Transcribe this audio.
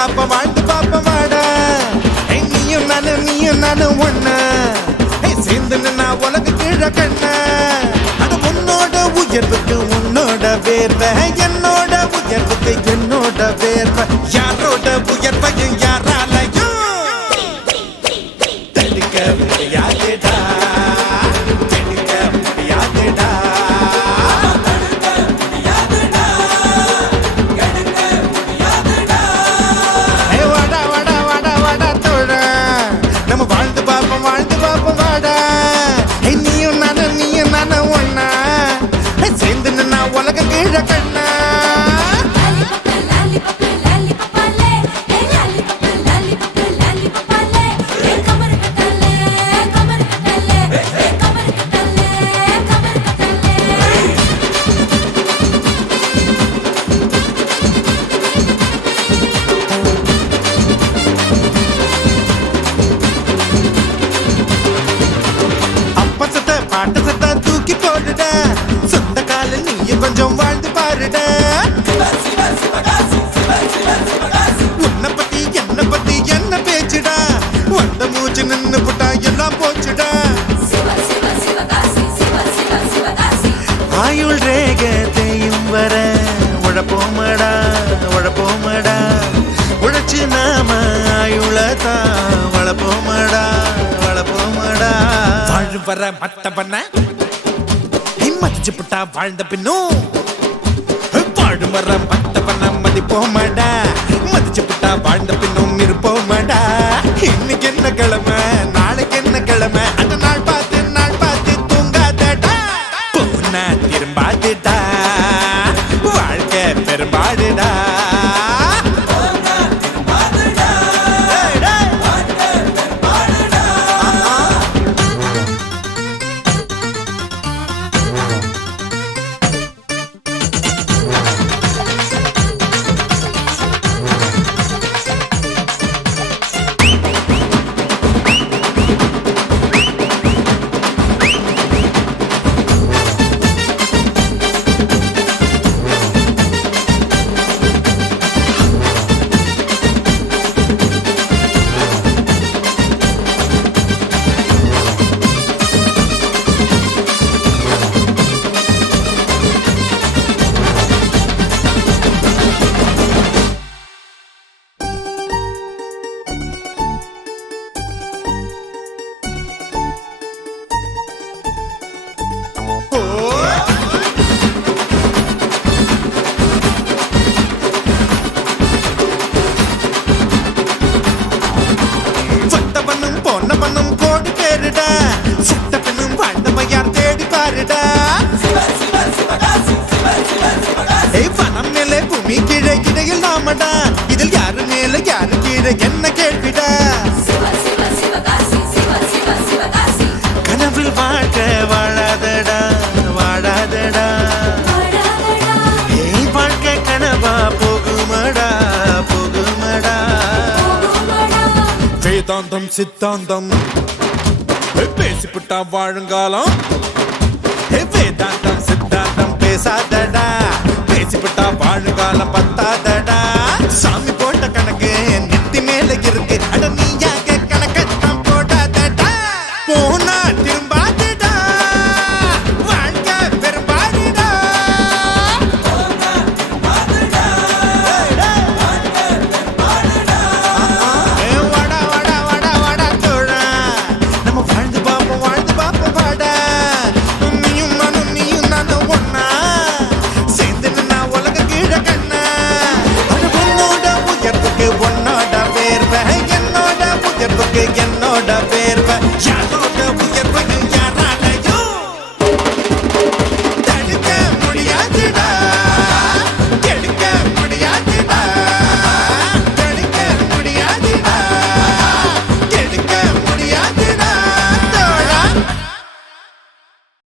வாழ்ந்து பாப்ப வாடா நீயும் நானும் ஒண்ணு சேர்ந்து நின்னா உலக கீழ கண்ண அது உன்னோட உயர்வுக்கு உன்னோட வேர்வை என்னோட உயர்வுக்கு என்னோட வேர்வை யாரோட உயர்வையும் யாராலையும் தடுக்க முடியாதுடா தடுக்க முடியாதுடா வாழ்ந்து பாப்போம் வாடா நீயும் நானும் ஒண்ணா சேர்ந்து நின்னா உலக கீழ கண்ணா பாட்டு சத்தா தூக்கி போடுட சொந்த கால நீ கொஞ்சம் வாழ்ந்து பாருட உன்னை பத்தி என்ன பேச்சுடா வந்த மூச்சு நின்னு புட்டா எல்லாம் போச்சுடா ஆயுள் ரேக தேயும் வர உழப்போமடா உழைச்சு நாம ஆயுளதான் வளப்போமடா வாழு வர மத்த பண்ண மதிச்சு புட்டா வாழ்ந்த பின்னும் வாழு வர மத்த பண்ண மதிப்போமடா மதிச்சு புட்டா வாழ்ந்த பின்னும் இருப்போமடா இன்னைக்கு என்ன கிழமை நாளைக்கு என்ன கிழமை அந்த நாள் பார்த்து தூங்காதடா போனா திரும்பாதுடா வாழ்க்கை பெரும்பாடுடா இடையில் நாமடா இதில் யாரு மேல யாரு கீழே என்ன கேள்விடா கனவில் வாழ்க்கை வாழாதடா வாழ்க்கை கனவா போகுமடா வேதாந்தம் சித்தாந்தம் பேசிப்புட்டா வாழுங்காலம் வேதாந்தம் சித்தாந்தம் பேசாதடா பேசிப்புட்டா வாழுங்காலம் பத்தாதடா